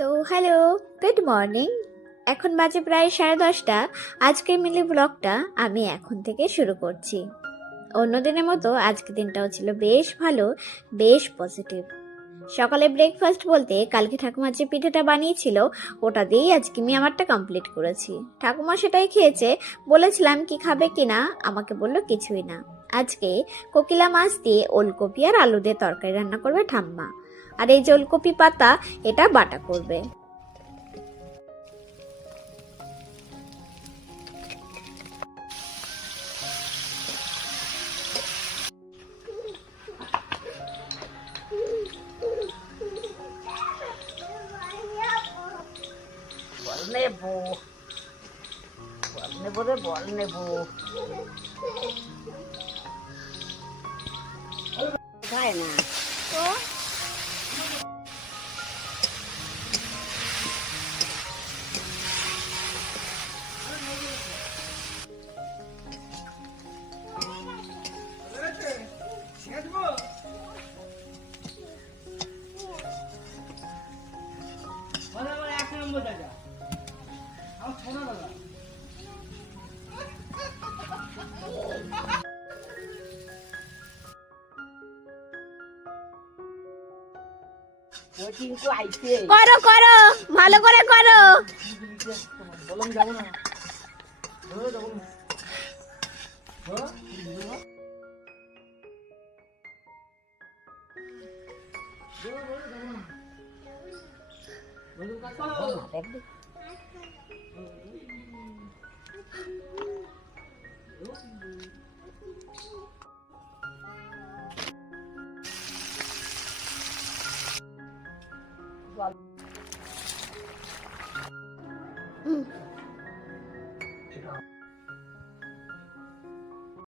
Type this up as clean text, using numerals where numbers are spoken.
তো hello, good morning. এখন বাজে প্রায় 10:30। আজকের মিলি ব্লগটা আমি এখন থেকে শুরু করছি। অন্য দিনের মতো আজকের দিনটাও ছিল বেশ ভালো, বেশ পজিটিভ। সকালে ব্রেকফাস্ট বলতে কালকে ঠাকুমা যে পিঠাটা বানিয়েছিল ওটা দিয়েই আজকে আমি আমারটা কমপ্লিট করেছি। ঠাকুমা সেটাই খেয়েছে। বলেছিলাম কি খাবে কিনা, আমাকে বললো কিছুই না। আজকে কোকিলা মাছ দিয়ে ওলকপি আর আলু দিয়ে তরকারি রান্না করবে ঠাম্মা। আর এই যে ওলকপি পাতা, এটা বাটা করবে। বল নেবো, বল নেবো রে, বল নেবো। খায় না তো। করো করো, ভালো করে করো। বললাম যাবো না।